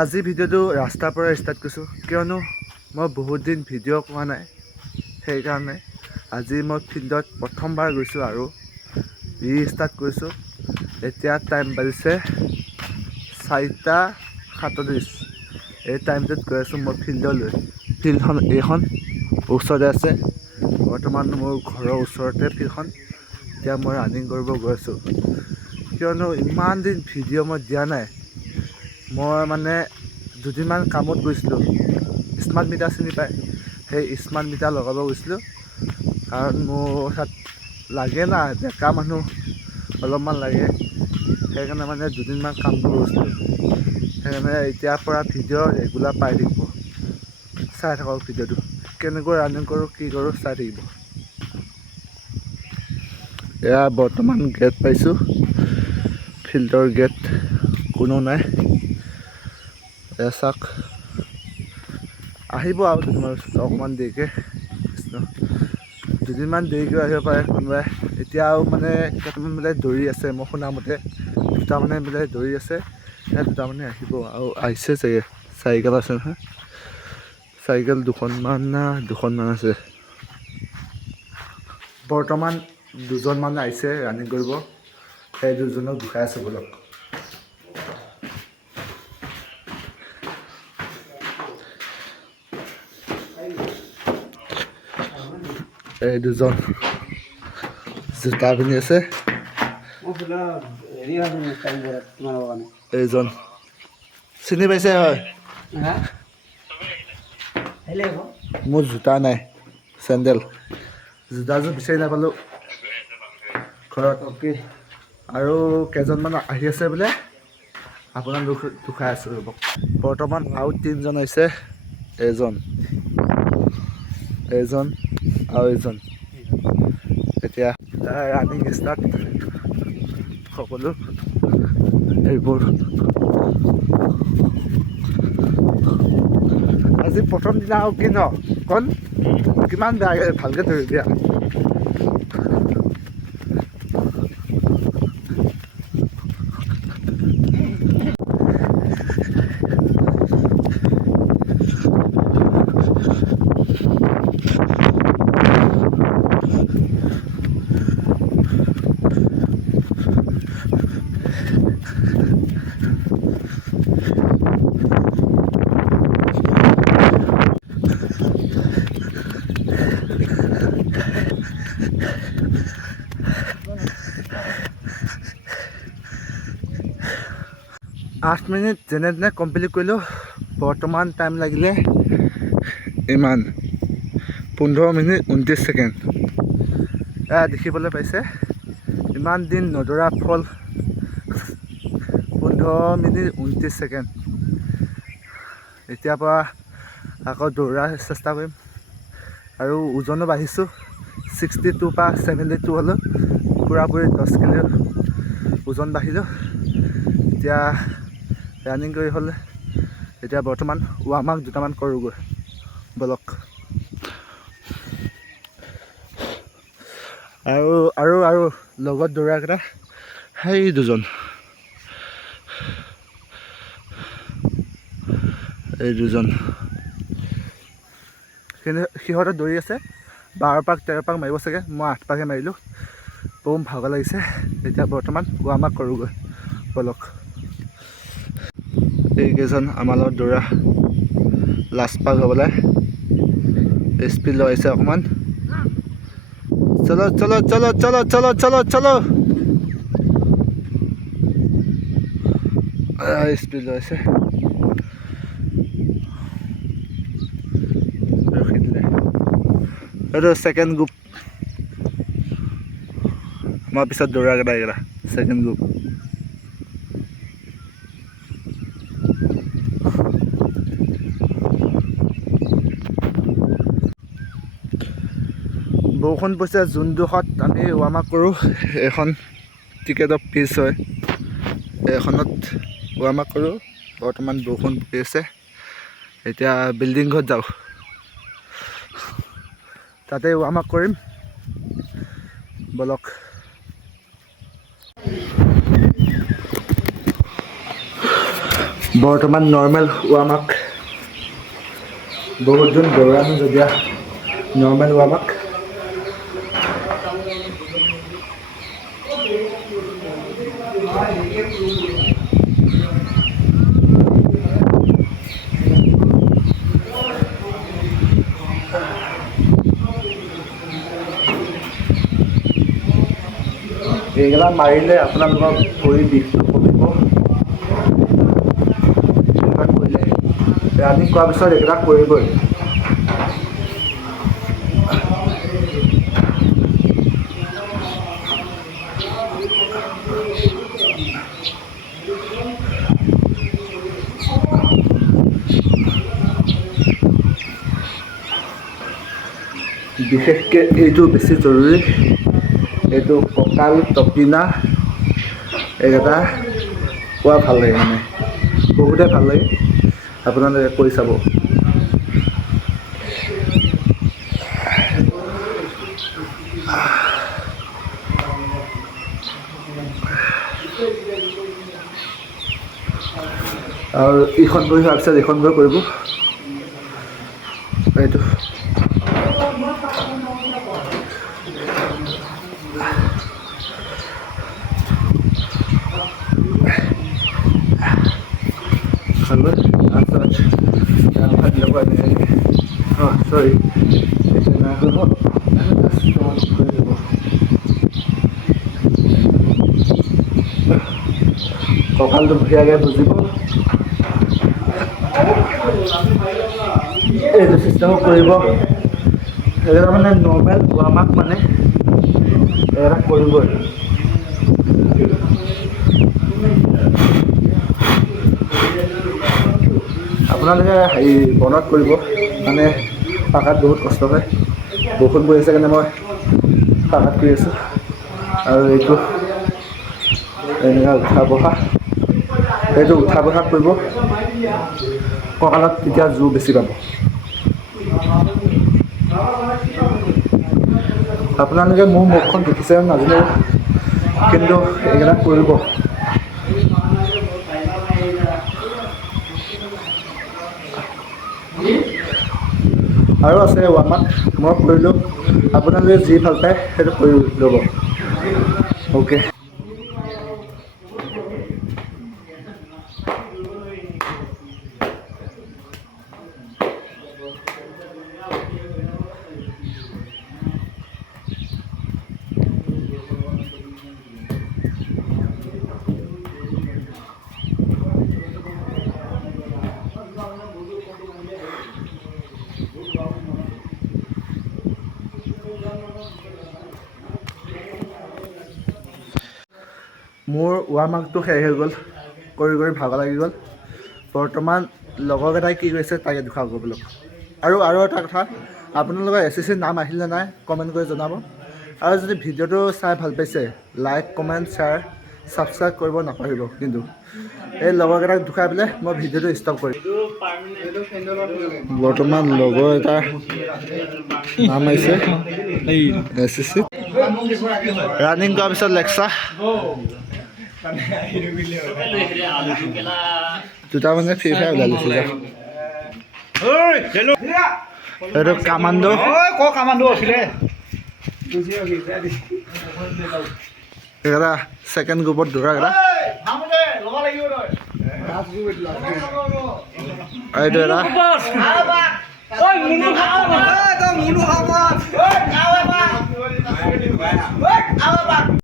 আজি ভিডিঅ'টো ৰাস্তাৰ পৰা ষ্টাৰ্ট কৰিছোঁ কিয়নো মই বহুত দিন ভিডিঅ' কৰা নাই, সেইকাৰণে আজি মই ফিল্ডত প্ৰথমবাৰ গৈছোঁ আৰু ষ্টাৰ্ট কৰিছোঁ। এতিয়া টাইম বাজিছে 4:37। এই টাইমটোত গৈ আছোঁ মই ফিল্ডলৈ। ফিল্ডখন এইখন ওচৰতে আছে, বৰ্তমান মোৰ ঘৰৰ ওচৰতে ফিল্ডখন। এতিয়া মই ৰানিং কৰিব গৈ আছোঁ কিয়নো ইমান দিন ভিডিঅ' মই দিয়া নাই। মই মানে দুদিনমান কামত গৈছিলোঁ, স্মাৰ্ট মিটাৰ চিনি পায়, সেই স্মাৰ্ট মিটাৰ লগাব গৈছিলোঁ। কাৰণ মোৰ তাত লাগে না, ডেকা মানুহ অলপমান লাগে, সেইকাৰণে মানে দুদিনমান কাম কৰিব গৈছিলোঁ। সেইকাৰণে এতিয়াৰ পৰা ভিডিঅ' ৰেগুলাৰ পাই থাকিব, চাই থাকক ভিডিঅ'টো। কেনেকৈ ৰানিং কৰোঁ কি কৰোঁ চাই থাকিব। এয়া বৰ্তমান গেট পাইছোঁ, ফিল্ডৰ গেট, কোনো নাই। এয়া চাওক, আহিব আৰু দুদিনমান অকণমান দেৰিকৈ, দুদিনমান দেৰিকৈ আহিব পাৰে কোনোবাই। এতিয়া আৰু মানে কেইটামান মানে দৌৰি আছে, মই শুনামতে দুটামানে মানে দৌৰি আছে, সেই দুটামানে আহিব আৰু আহিছে চাগে। চাইকেল আছে নহয়, চাইকেল দুখনমান আছে। বৰ্তমান দুজনমান আহিছে ৰানিং কৰিব, সেই দুজনক জোকাই আছে বলক। এই দুজন জোতা পিন্ধি আছে, এইজন চিনি পাইছে হয়। মোৰ জোতা নাই, চেণ্ডেল, জোতাযোৰ বিচাৰি নাপালোঁ ঘৰত। আৰু কেইজনমান আহি আছে বোলে, আপোনালোক জোখাই আছোঁ ৰ'ব। বৰ্তমান আৰু 3জন হৈছে, এজন আৰু এজন। এতিয়া ৰানিং ষ্টাৰ্ট সকলো এইবোৰ। আজি প্ৰথম দিনা আৰু কি ন কণ কিমান বেয়া ভালকৈ ধৰি দিয়া। আঠ মিনিট যেনে তেনে কমপ্লিট কৰিলোঁ। বৰ্তমান টাইম লাগিলে ইমান 15 মিনিট 29 ছেকেণ্ড। এয়া দেখিবলৈ পাইছে, ইমান দিন নদৌৰা ফল 15 মিনিট 29 ছেকেণ্ড। এতিয়াৰ পৰা আকৌ দৌৰাৰ চেষ্টা কৰিম আৰু ওজনো বাঢ়িছোঁ, 62 পৰা 72 হ'লোঁ, পূৰাপূৰি 10 কিলো ওজন বাঢ়িলোঁ। এতিয়া ৰানিং কৰি হ'লে এতিয়া বৰ্তমান ৱাৰ্ম আপ দুটামান কৰোঁগৈ বলক। আৰু লগত দৌৰাকেইটা সেই দুজন, এই দুজন কিন্তু সিহঁতে দৌৰি আছে 12 পাক 13 পাক মাৰিব চাগে, মই 8 পাকহে মাৰিলোঁ। বম ভাগৰ লাগিছে। এতিয়া বৰ্তমান ৱাৰ্ম আপ কৰোঁগৈ বলক। এইকেইজন আমাৰ লগত দৌৰা লাষ্ট পাক হ'বলৈ স্পীড লগাইছে অকণমান। চলো চলো চলো চলো চলো চলো চলো, স্পীড লগাইছে। এইটো ছেকেণ্ড গ্ৰুপ, আমাৰ পিছত দৌৰাকেইটা এইকেইটা ছেকেণ্ড গ্ৰুপ। বৰষুণ পৰিছে, যোনডোখৰত আমি ৱাৰ্ম আপ কৰোঁ এখন টিকেটৰ পিচ হয়, এইখনত ৱাৰ্ম আপ কৰোঁ। বৰ্তমান বৰষুণ পৰি আছে, এতিয়া বিল্ডিং ঘৰত যাওঁ, তাতে ৱাৰ্ম আপ কৰিম বলক। বৰ্তমান নৰ্মেল ৱাৰ্ম-আপ বহুতজন দৌৰানো যদিয়া নৰ্মেল ৱাৰ্ম-আপ এইগিলা মাৰিলে আপোনালোকৰ ভৰি বিষটো কমিব। কৰিলে ৰানিং কৰাৰ পিছত এইকেইটা কৰিবই। বিশেষকৈ এইটো বেছি জৰুৰী। এইটো কঁকাল টপিনা এইকেইটা পোৱা ভাল লাগে, মানে বহুতে ভাল লাগে। আপোনালোকে কৰি চাব। আৰু এইখন কৰি হোৱাৰ পিছত এইখন কৰি কৰিব। এইটো sorry. কঁকালটো ধুনীয়াকৈ বুজিব। এইটো চিষ্টেমত কৰিব। এইটো মানে নৰ্মেল ৱাৰ্ম-আপ, মানে এটা কৰিবই। আপোনালোকে হেৰি বনত কৰিব, মানে পাকাত বহুত কষ্ট হয়। বৰষুণ পৰি আছে কাৰণে মই পাকাত কৰি আছোঁ। আৰু এইটো এনেকুৱা উঠা বহা, এইটো উঠা বহা কৰিব। কঁকালত তেতিয়া জোৰ বেছি পাব। আপোনালোকে মোৰ মুখখন দেখিছে নাজানো, কিন্তু এইকেইটা কৰিব। আৰু আছে ৱাৰ্ম-আপ, মই কৰিলোঁ। আপোনালোকে যি ভাল পায় সেইটো কৰি ল'ব। অ'কে। মোৰ ৱাৰ্ম-আপটো শেষ হৈ গ'ল, কৰি ভাগৰ লাগি গ'ল। বৰ্তমান লগৰকেইটাই কি কৰিছে তাকে দেখুৱাব বোলক। আৰু এটা কথা, আপোনালোকৰ SSC নাম আহিলে নাই কমেণ্ট কৰি জনাব। আৰু যদি ভিডিঅ'টো চাই ভাল পাইছে, লাইক, কমেণ্ট, শ্বেয়াৰ, ছাবস্ক্ৰাইব কৰিব নাপাহৰিব। কিন্তু এই লগৰকেইটাক দেখুৱাই পেলাই মই ভিডিঅ'টো ষ্টপ কৰিম। বৰ্তমান লগৰ এটাৰ নাম আহিছে SSC। ৰানিং কৰাৰ পিছত লেকচাৰ দুটা মানে ফ্ৰী ফায়াৰ ওলাই লৈছে। এইটো কামাণ্ডো এইকেইটা ছেকেণ্ড গ্ৰুপত দৌৰা কেইটা। এইটো এটা